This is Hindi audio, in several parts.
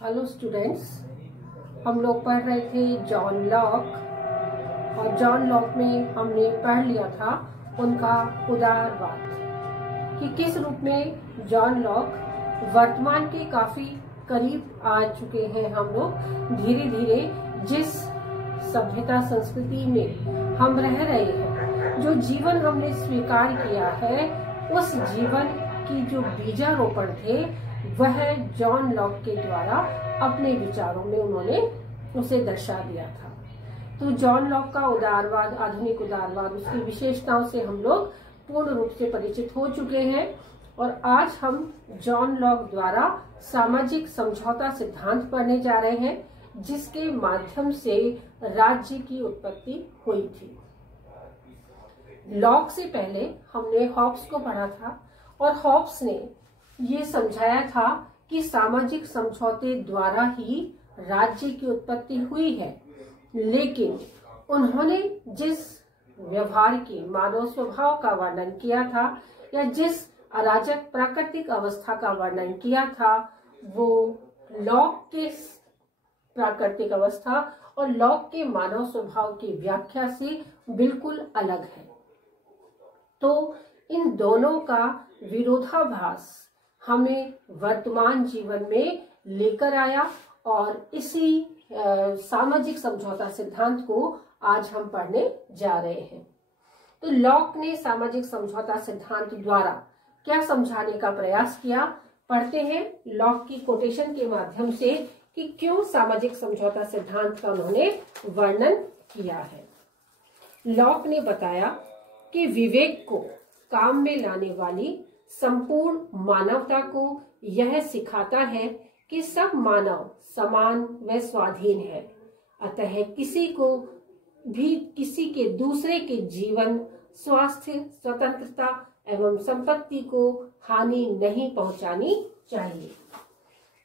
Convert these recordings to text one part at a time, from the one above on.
हेलो स्टूडेंट्स, हम लोग पढ़ रहे थे जॉन लॉक। और जॉन लॉक में हमने पढ़ लिया था उनका उदारवाद कि किस रूप में जॉन लॉक वर्तमान के काफी करीब आ चुके हैं। हम लोग धीरे धीरे जिस सभ्यता संस्कृति में हम रह रहे हैं, जो जीवन हमने स्वीकार किया है, उस जीवन की जो बीजारोपण थे वह जॉन लॉक के द्वारा अपने विचारों में उन्होंने उसे दर्शा दिया था। तो जॉन लॉक का उदारवाद, आधुनिक उदारवाद, उसकी विशेषताओं से हम लोग पूर्ण रूप से परिचित हो चुके हैं। और आज हम जॉन लॉक द्वारा सामाजिक समझौता सिद्धांत पढ़ने जा रहे हैं, जिसके माध्यम से राज्य की उत्पत्ति हुई थी। लॉक से पहले हमने हॉब्स को पढ़ा था और हॉब्स ने ये समझाया था कि सामाजिक समझौते द्वारा ही राज्य की उत्पत्ति हुई है। लेकिन उन्होंने जिस व्यवहार की, मानव स्वभाव का वर्णन किया था या जिस अराजक प्राकृतिक अवस्था का वर्णन किया था, वो लॉक के प्राकृतिक अवस्था और लॉक के मानव स्वभाव की व्याख्या से बिल्कुल अलग है। तो इन दोनों का विरोधाभास हमें वर्तमान जीवन में लेकर आया और इसी सामाजिक समझौता सिद्धांत को आज हम पढ़ने जा रहे हैं। तो लॉक ने सामाजिक समझौता सिद्धांत द्वारा क्या समझाने का प्रयास किया, पढ़ते हैं लॉक की कोटेशन के माध्यम से कि क्यों सामाजिक समझौता सिद्धांत का उन्होंने वर्णन किया है। लॉक ने बताया कि विवेक को काम में लाने वाली संपूर्ण मानवता को यह सिखाता है कि सब मानव समान व स्वाधीन है। अतः किसी को भी किसी के दूसरे के जीवन, स्वास्थ्य, स्वतंत्रता एवं संपत्ति को हानि नहीं पहुंचानी चाहिए।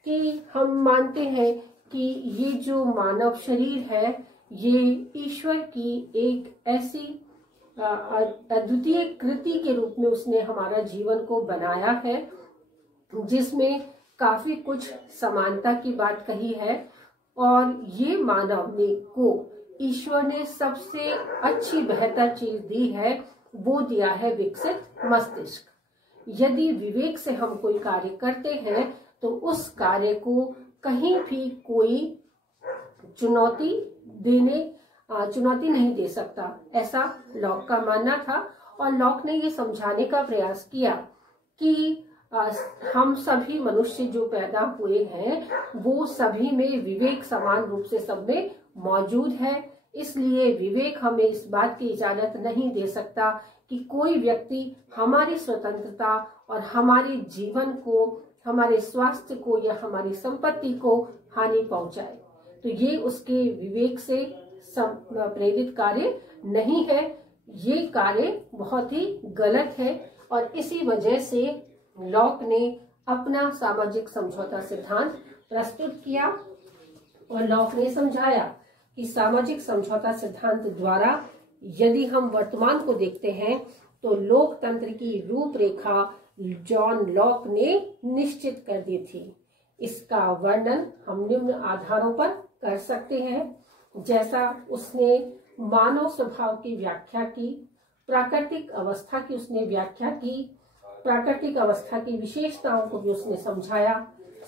कि हम मानते हैं कि ये जो मानव शरीर है, ये ईश्वर की एक ऐसी अद्वितीय कृति के रूप में उसने हमारा जीवन को बनाया है, जिसमें काफी कुछ समानता की बात कही है। और ये मानव ने को ईश्वर ने सबसे अच्छी बेहतर चीज दी है, वो दिया है विकसित मस्तिष्क। यदि विवेक से हम कोई कार्य करते हैं तो उस कार्य को कहीं भी कोई चुनौती नहीं दे सकता, ऐसा लॉक का मानना था। और लॉक ने ये समझाने का प्रयास किया कि हम सभी मनुष्य जो पैदा हुए हैं, वो सभी में विवेक समान रूप से सब में मौजूद है। इसलिए विवेक हमें इस बात की इजाजत नहीं दे सकता कि कोई व्यक्ति हमारी स्वतंत्रता और हमारे जीवन को, हमारे स्वास्थ्य को या हमारी संपत्ति को हानि पहुंचाए। तो ये उसके विवेक से प्रेरित कार्य नहीं है, ये कार्य बहुत ही गलत है। और इसी वजह से लॉक ने अपना सामाजिक समझौता सिद्धांत प्रस्तुत किया और लॉक ने समझाया कि सामाजिक समझौता सिद्धांत द्वारा यदि हम वर्तमान को देखते हैं तो लोकतंत्र की रूपरेखा जॉन लॉक ने निश्चित कर दी थी। इसका वर्णन हम निम्न आधारों पर कर सकते हैं, जैसा उसने मानव स्वभाव की व्याख्या की, प्राकृतिक अवस्था की उसने व्याख्या की, प्राकृतिक अवस्था की विशेषताओं को भी उसने समझाया,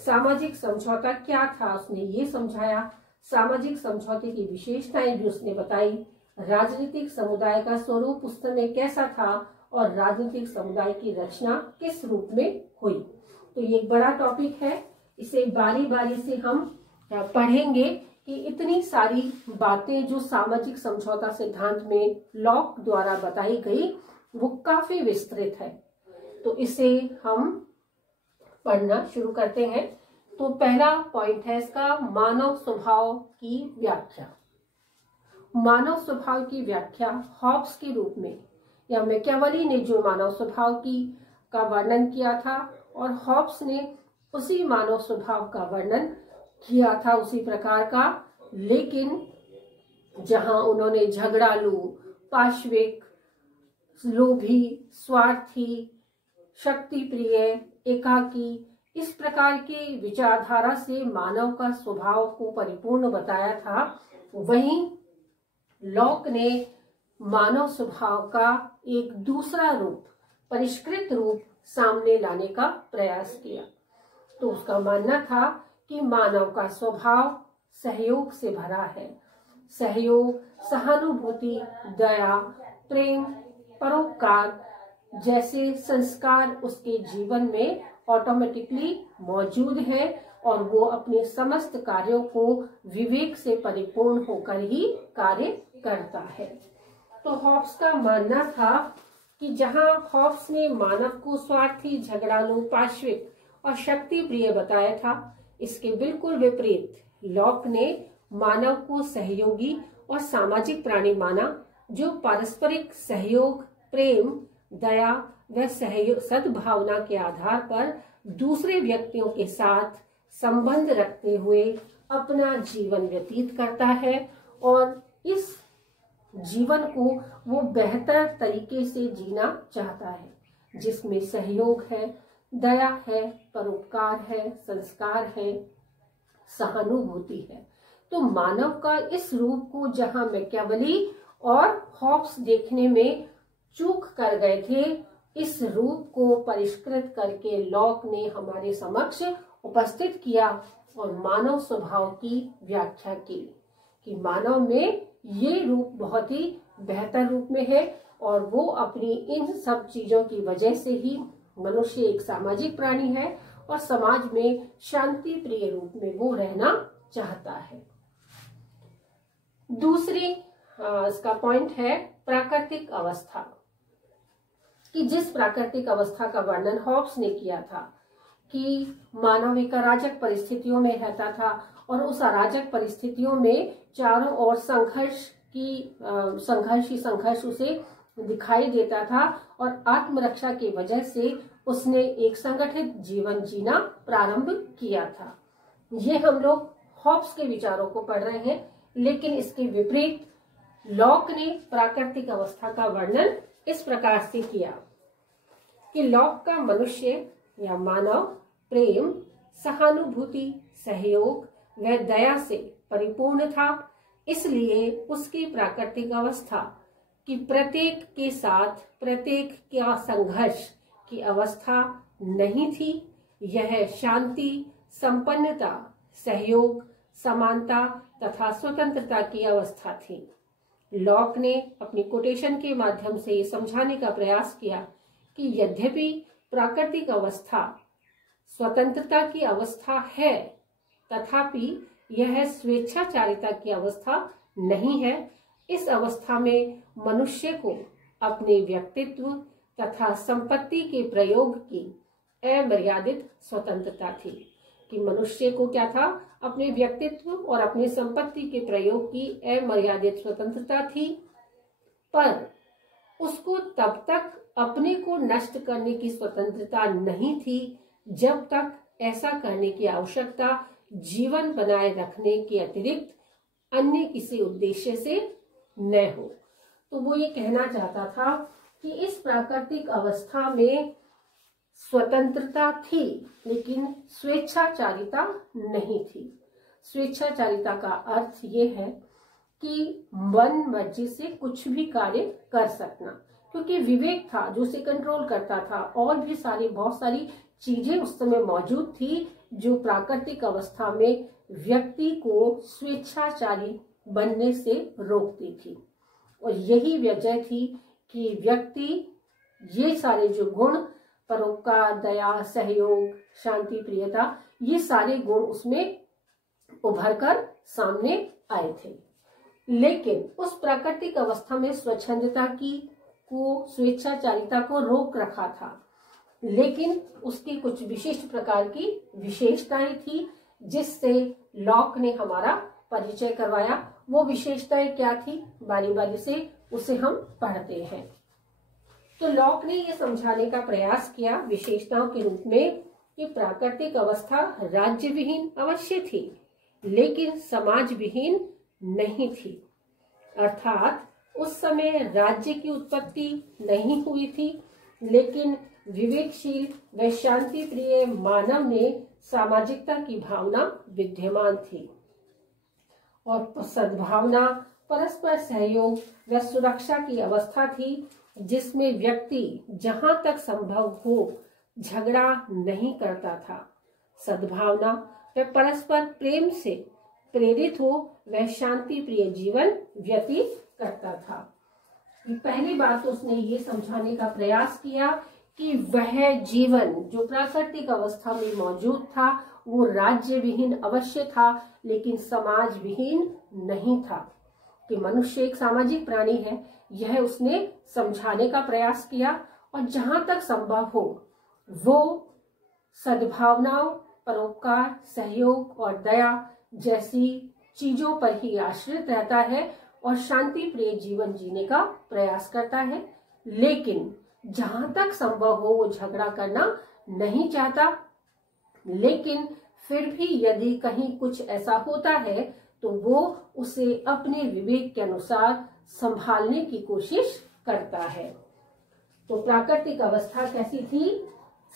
सामाजिक समझौता क्या था उसने ये समझाया, सामाजिक समझौते की विशेषताएं भी उसने बताई, राजनीतिक समुदाय का स्वरूप उस समय कैसा था और राजनीतिक समुदाय की रचना किस रूप में हुई। तो ये एक बड़ा टॉपिक है, इसे बारी बारी से हम पढ़ेंगे कि इतनी सारी बातें जो सामाजिक समझौता सिद्धांत में लॉक द्वारा बताई गई वो काफी विस्तृत है। तो इसे हम पढ़ना शुरू करते हैं। तो पहला पॉइंट है इसका, मानव स्वभाव की व्याख्या। मानव स्वभाव की व्याख्या हॉब्स के रूप में या मैकियावेली ने जो मानव स्वभाव का वर्णन किया था और हॉब्स ने उसी मानव स्वभाव का वर्णन किया था उसी प्रकार का, लेकिन जहां उन्होंने झगड़ालू, पाशविक, लोभी, स्वार्थी, शक्ति प्रिय, एकाकी, इस प्रकार की विचारधारा से मानव का स्वभाव को परिपूर्ण बताया था, वहीं लॉक ने मानव स्वभाव का एक दूसरा रूप, परिष्कृत रूप सामने लाने का प्रयास किया। तो उसका मानना था कि मानव का स्वभाव सहयोग से भरा है। सहयोग, सहानुभूति, दया, प्रेम, परोपकार जैसे संस्कार उसके जीवन में ऑटोमेटिकली मौजूद है और वो अपने समस्त कार्यों को विवेक से परिपूर्ण होकर ही कार्य करता है। तो हॉब्स का मानना था कि जहां हॉब्स ने मानव को स्वार्थी, झगड़ालू, पाशविक और शक्ति प्रिय बताया था, इसके बिल्कुल विपरीत लॉक ने मानव को सहयोगी और सामाजिक प्राणी माना, जो पारस्परिक सहयोग, प्रेम, दया व सद्भावना के आधार पर दूसरे व्यक्तियों के साथ संबंध रखते हुए अपना जीवन व्यतीत करता है और इस जीवन को वो बेहतर तरीके से जीना चाहता है, जिसमें सहयोग है, दया है, परोपकार है, संस्कार है, सहानुभूति है। तो मानव का इस रूप को जहां मैकियावेली और हॉब्स देखने में चूक कर गए थे, इस रूप को परिष्कृत करके लॉक ने हमारे समक्ष उपस्थित किया और मानव स्वभाव की व्याख्या की कि मानव में ये रूप बहुत ही बेहतर रूप में है और वो अपनी इन सब चीजों की वजह से ही मनुष्य एक सामाजिक प्राणी है और समाज में शांति प्रिय रूप में वो रहना चाहता है। दूसरी इसका पॉइंट है प्राकृतिक अवस्था, कि जिस प्राकृतिक अवस्था का वर्णन हॉब्स ने किया था कि मानव एक अराजक परिस्थितियों में रहता था और उस अराजक परिस्थितियों में चारों ओर संघर्ष उसे दिखाई देता था और आत्मरक्षा की वजह से उसने एक संगठित जीवन जीना प्रारंभ किया था। ये हम लोग हॉब्स के विचारों को पढ़ रहे हैं, लेकिन इसके विपरीत लॉक ने प्राकृतिक अवस्था का वर्णन इस प्रकार से किया कि लॉक का मनुष्य या मानव प्रेम, सहानुभूति, सहयोग व दया से परिपूर्ण था, इसलिए उसकी प्राकृतिक अवस्था कि प्रत्येक के साथ प्रत्येक का संघर्ष की अवस्था नहीं थी। यह शांति, संपन्नता, सहयोग, समानता तथा स्वतंत्रता की अवस्था थी। लॉक ने अपनी कोटेशन के माध्यम से ये समझाने का प्रयास किया कि यद्यपि प्राकृतिक अवस्था स्वतंत्रता की अवस्था है, तथापि यह स्वेच्छाचारिता की अवस्था नहीं है। इस अवस्था में मनुष्य को अपने व्यक्तित्व तथा संपत्ति के प्रयोग की अमर्यादित स्वतंत्रता थी। कि मनुष्य को क्या था, अपने व्यक्तित्व और अपनी संपत्ति के प्रयोग की अमर्यादित स्वतंत्रता थी, पर उसको तब तक अपने को नष्ट करने की स्वतंत्रता नहीं थी जब तक ऐसा करने की आवश्यकता जीवन बनाए रखने के अतिरिक्त अन्य किसी उद्देश्य से न हो। तो वो ये कहना चाहता था कि इस प्राकृतिक अवस्था में स्वतंत्रता थी, लेकिन स्वेच्छाचारिता नहीं थी। स्वेच्छाचारिता का अर्थ ये है कि मन मर्जी से कुछ भी कार्य कर सकना, क्योंकि विवेक था जो उसे कंट्रोल करता था और भी बहुत सारी चीजें उस समय मौजूद थी जो प्राकृतिक अवस्था में व्यक्ति को स्वेच्छाचारी बनने से रोकती थी। और यही वजह थी कि व्यक्ति ये सारे जो गुण, परोपकार, दया, सहयोग, शांति, प्रियता, ये सारे गुण उसमें उभर कर सामने आए थे। लेकिन उस प्राकृतिक अवस्था में स्वच्छंदता को, स्वेच्छाचारिता को रोक रखा था, लेकिन उसकी कुछ विशिष्ट प्रकार की विशेषताएं थी जिससे लॉक ने हमारा परिचय करवाया। वो विशेषताएं क्या थी, बारी बारी से उसे हम पढ़ते हैं। तो लॉक ने ये समझाने का प्रयास किया विशेषताओं के रूप में कि प्राकृतिक अवस्था राज्य विहीन अवश्य थी, लेकिन समाज विहीन नहीं थी। अर्थात उस समय राज्य की उत्पत्ति नहीं हुई थी, लेकिन विवेकशील व शांति प्रिय मानव में सामाजिकता की भावना विद्यमान थी और सद्भावना, परस्पर सहयोग व सुरक्षा की अवस्था थी, जिसमें व्यक्ति जहां तक संभव हो झगड़ा नहीं करता था। सद्भावना व परस्पर प्रेम से प्रेरित हो वह शांति प्रिय जीवन व्यतीत करता था। पहली बात तो उसने ये समझाने का प्रयास किया कि वह जीवन जो प्राकृतिक अवस्था में मौजूद था वो राज्य विहीन अवश्य था, लेकिन समाज विहीन नहीं था, कि मनुष्य एक सामाजिक प्राणी है। यह उसने समझाने का प्रयास किया और जहां तक संभव हो वो सद्भावनाओं, परोपकार, सहयोग और दया जैसी चीजों पर ही आश्रित रहता है और शांति प्रिय जीवन जीने का प्रयास करता है। लेकिन जहां तक संभव हो वो झगड़ा करना नहीं चाहता। लेकिन फिर भी यदि कहीं कुछ ऐसा होता है तो वो उसे अपने विवेक के अनुसार संभालने की कोशिश करता है। तो प्राकृतिक अवस्था कैसी थी?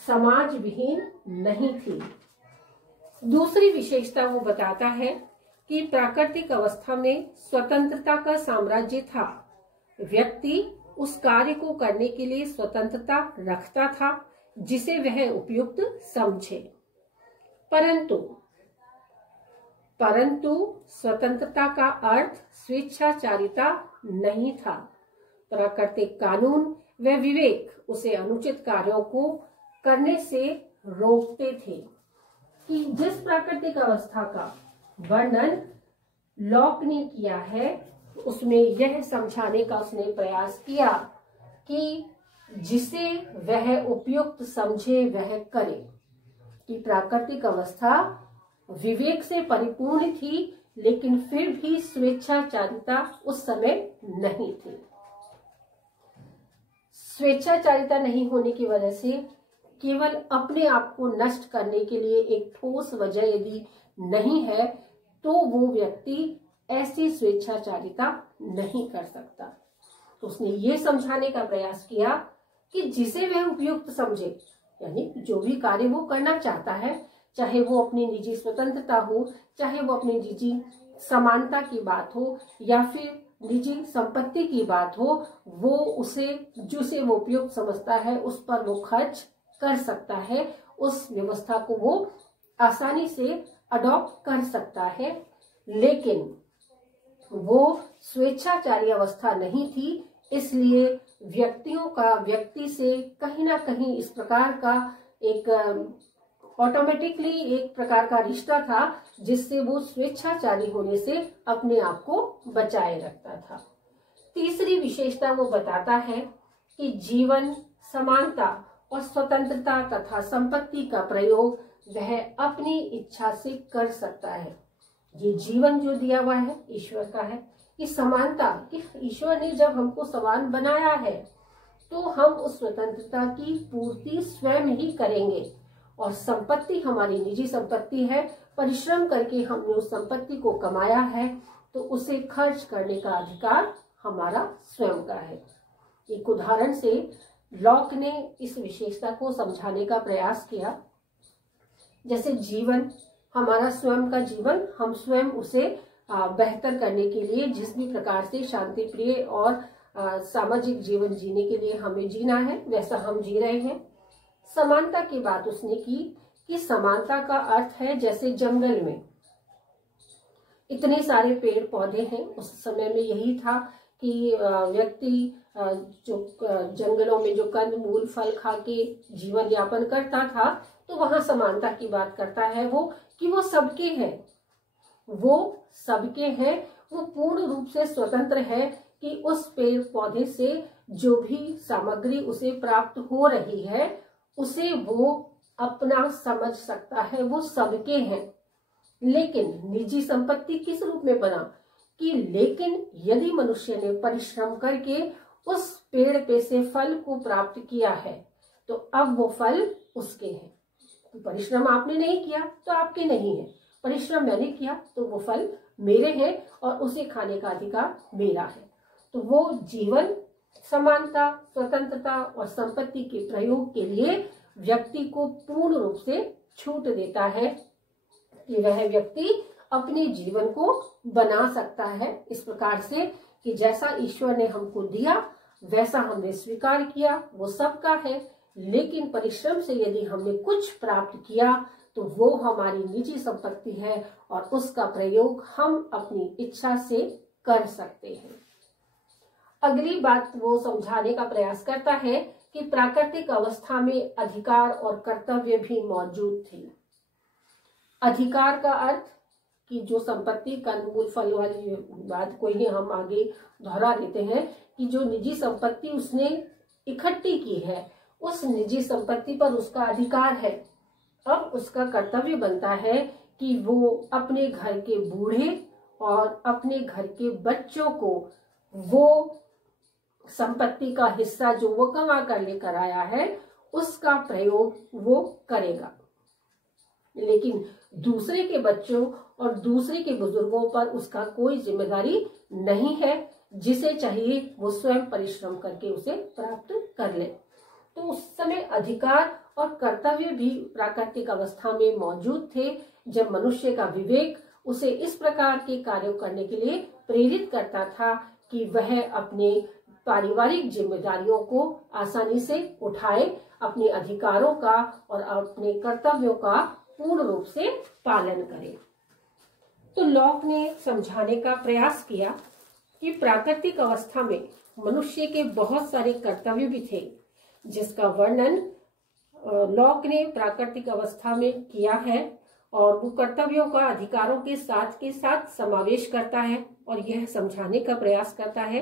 समाज विहीन नहीं थी। दूसरी विशेषता वो बताता है कि प्राकृतिक अवस्था में स्वतंत्रता का साम्राज्य था। व्यक्ति उस कार्य को करने के लिए स्वतंत्रता रखता था जिसे वह उपयुक्त समझे, परंतु स्वतंत्रता का अर्थ स्वेच्छाचारिता नहीं था। प्राकृतिक कानून व विवेक उसे अनुचित कार्यों को करने से रोकते थे। कि जिस प्राकृतिक अवस्था का वर्णन लॉक ने किया है उसमें यह समझाने का उसने प्रयास किया कि जिसे वह उपयुक्त समझे वह करे, कि प्राकृतिक अवस्था विवेक से परिपूर्ण थी, लेकिन फिर भी स्वेच्छाचारिता उस समय नहीं थी। स्वेच्छाचारिता नहीं होने की वजह से केवल अपने आप को नष्ट करने के लिए एक ठोस वजह यदि नहीं है तो वो व्यक्ति ऐसी स्वेच्छाचारिता नहीं कर सकता। तो उसने ये समझाने का प्रयास किया कि जिसे वह उपयुक्त समझे, यानी जो भी कार्य वो करना चाहता है, चाहे वो अपनी निजी स्वतंत्रता हो, चाहे वो अपनी निजी समानता की बात हो या फिर निजी संपत्ति की बात हो, वो उसे जिसे वो उपयुक्त समझता है उस पर वो खर्च कर सकता है। उस व्यवस्था को वो आसानी से अडॉप्ट कर सकता है। लेकिन वो स्वेच्छाचारी अवस्था नहीं थी, इसलिए व्यक्ति से कहीं ना कहीं इस प्रकार का एक ऑटोमेटिकली एक प्रकार का रिश्ता था जिससे वो स्वेच्छाचारी होने से अपने आप को बचाए रखता था। तीसरी विशेषता वो बताता है कि जीवन, समानता और स्वतंत्रता तथा संपत्ति का प्रयोग वह अपनी इच्छा से कर सकता है। ये जीवन जो दिया हुआ है ईश्वर का है, कि समानता, कि ईश्वर ने जब हमको समान बनाया है तो हम उस स्वतंत्रता की पूर्ति स्वयं ही करेंगे। और संपत्ति हमारी निजी संपत्ति है, परिश्रम करके हमने उस संपत्ति को कमाया है तो उसे खर्च करने का अधिकार हमारा स्वयं का है। एक उदाहरण से लॉक ने इस विशेषता को समझाने का प्रयास किया। जैसे जीवन, हमारा स्वयं का जीवन, हम स्वयं उसे बेहतर करने के लिए जिस भी प्रकार से शांति प्रिय और सामाजिक जीवन जीने के लिए हमें जीना है वैसा हम जी रहे हैं। समानता की बात उसने की कि समानता का अर्थ है जैसे जंगल में इतने सारे पेड़ पौधे हैं, उस समय में यही था कि व्यक्ति जो जंगलों में जो कंद मूल फल खा के जीवन यापन करता था, तो वहां समानता की बात करता है वो कि वो सबके हैं, वो पूर्ण रूप से स्वतंत्र है कि उस पेड़ पौधे से जो भी सामग्री उसे प्राप्त हो रही है उसे वो अपना समझ सकता है, वो सबके हैं। लेकिन निजी संपत्ति किस रूप में बना कि लेकिन यदि मनुष्य ने परिश्रम करके उस पेड़ पे से फल को प्राप्त किया है तो अब वो फल उसके हैं। तो परिश्रम आपने नहीं किया तो आपके नहीं है, परिश्रम मैंने किया तो वो फल मेरे हैं और उसे खाने का अधिकार मेरा है। तो वो जीवन समानता, स्वतंत्रता और संपत्ति के प्रयोग के लिए व्यक्ति को पूर्ण रूप से छूट देता है कि वह व्यक्ति अपने जीवन को बना सकता है इस प्रकार से कि जैसा ईश्वर ने हमको दिया वैसा हमने स्वीकार किया, वो सबका है। लेकिन परिश्रम से यदि हमने कुछ प्राप्त किया तो वो हमारी निजी संपत्ति है और उसका प्रयोग हम अपनी इच्छा से कर सकते हैं। अगली बात वो समझाने का प्रयास करता है कि प्राकृतिक अवस्था में अधिकार और कर्तव्य भी मौजूद थे। अधिकार का अर्थ कि जो संपत्ति का मूल फल वाली बात को ही हम आगे दोहरा देते हैं कि जो निजी संपत्ति उसने इकट्ठी की है उस निजी संपत्ति पर उसका अधिकार है। अब उसका कर्तव्य बनता है कि वो अपने घर के बूढ़े और अपने घर के बच्चों को वो संपत्ति का हिस्सा जो वो कमा कर लेकर आया है उसका प्रयोग वो करेगा। लेकिन दूसरे के बच्चों और दूसरे के बुजुर्गों पर उसका कोई जिम्मेदारी नहीं है, जिसे चाहिए वो स्वयं परिश्रम करके उसे प्राप्त कर ले। तो उस समय अधिकार और कर्तव्य भी प्राकृतिक अवस्था में मौजूद थे, जब मनुष्य का विवेक उसे इस प्रकार के कार्यों करने के लिए प्रेरित करता था कि वह अपने पारिवारिक जिम्मेदारियों को आसानी से उठाए, अपने अधिकारों का और अपने कर्तव्यों का पूर्ण रूप से पालन करे। तो लॉक ने समझाने का प्रयास किया कि प्राकृतिक अवस्था में मनुष्य के बहुत सारे कर्तव्य भी थे, जिसका वर्णन लॉक ने प्राकृतिक अवस्था में किया है और वो कर्तव्यों का अधिकारों के साथ समावेश करता है और यह समझाने का प्रयास करता है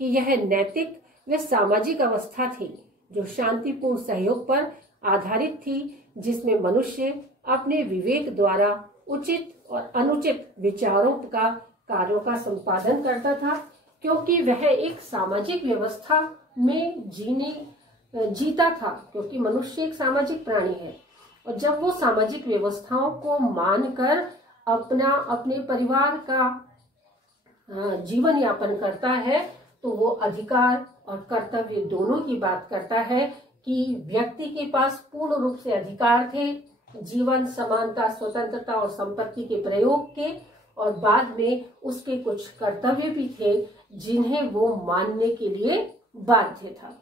कि यह नैतिक व सामाजिक अवस्था थी जो शांतिपूर्ण सहयोग पर आधारित थी, जिसमें मनुष्य अपने विवेक द्वारा उचित और अनुचित विचारों का कार्यों का संपादन करता था, क्योंकि वह एक सामाजिक व्यवस्था में जीता था, क्योंकि मनुष्य एक सामाजिक प्राणी है। और जब वो सामाजिक व्यवस्थाओं को मानकर अपने परिवार का जीवन यापन करता है तो वो अधिकार और कर्तव्य दोनों की बात करता है कि व्यक्ति के पास पूर्ण रूप से अधिकार थे जीवन, समानता, स्वतंत्रता और संपत्ति के प्रयोग के, और बाद में उसके कुछ कर्तव्य भी थे जिन्हें वो मानने के लिए बाध्य था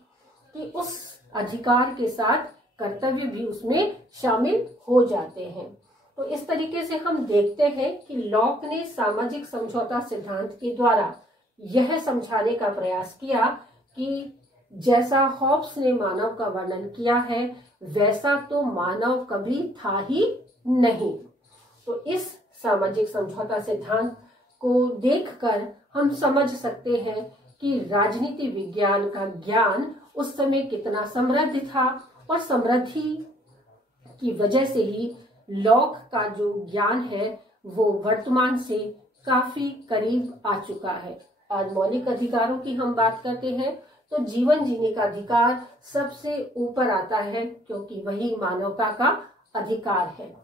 कि उस अधिकार के साथ कर्तव्य भी उसमें शामिल हो जाते हैं। तो इस तरीके से हम देखते हैं कि लॉक ने सामाजिक समझौता सिद्धांत के द्वारा यह समझाने का प्रयास किया कि जैसा हॉब्स ने मानव का वर्णन किया है वैसा तो मानव कभी था ही नहीं। तो इस सामाजिक समझौता सिद्धांत को देखकर हम समझ सकते हैं कि राजनीति विज्ञान का ज्ञान उस समय कितना समृद्ध था और समृद्धि की वजह से ही लॉक का जो ज्ञान है वो वर्तमान से काफी करीब आ चुका है। आज मौलिक अधिकारों की हम बात करते हैं तो जीवन जीने का अधिकार सबसे ऊपर आता है, क्योंकि वही मानवता का अधिकार है।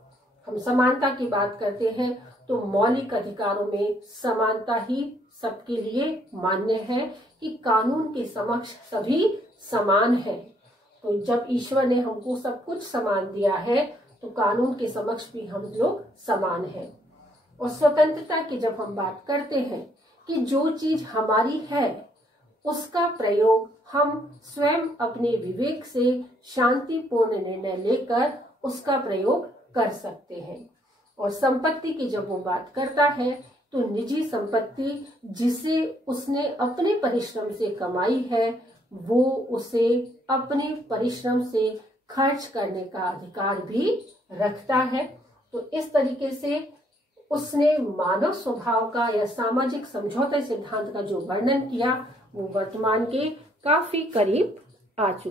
हम समानता की बात करते हैं तो मौलिक अधिकारों में समानता ही सबके लिए मान्य है कि कानून के समक्ष सभी समान है। तो जब ईश्वर ने हमको सब कुछ समान दिया है तो कानून के समक्ष भी हम लोग समान हैं। और स्वतंत्रता की जब हम बात करते हैं कि जो चीज हमारी है उसका प्रयोग हम स्वयं अपने विवेक से शांतिपूर्ण निर्णय लेकर उसका प्रयोग कर सकते हैं। और संपत्ति की जब वो बात करता है तो निजी संपत्ति जिसे उसने अपने परिश्रम से कमाई है वो उसे अपने परिश्रम से खर्च करने का अधिकार भी रखता है। तो इस तरीके से उसने मानव स्वभाव का या सामाजिक समझौते सिद्धांत का जो वर्णन किया वो वर्तमान के काफी करीब आ चुका है।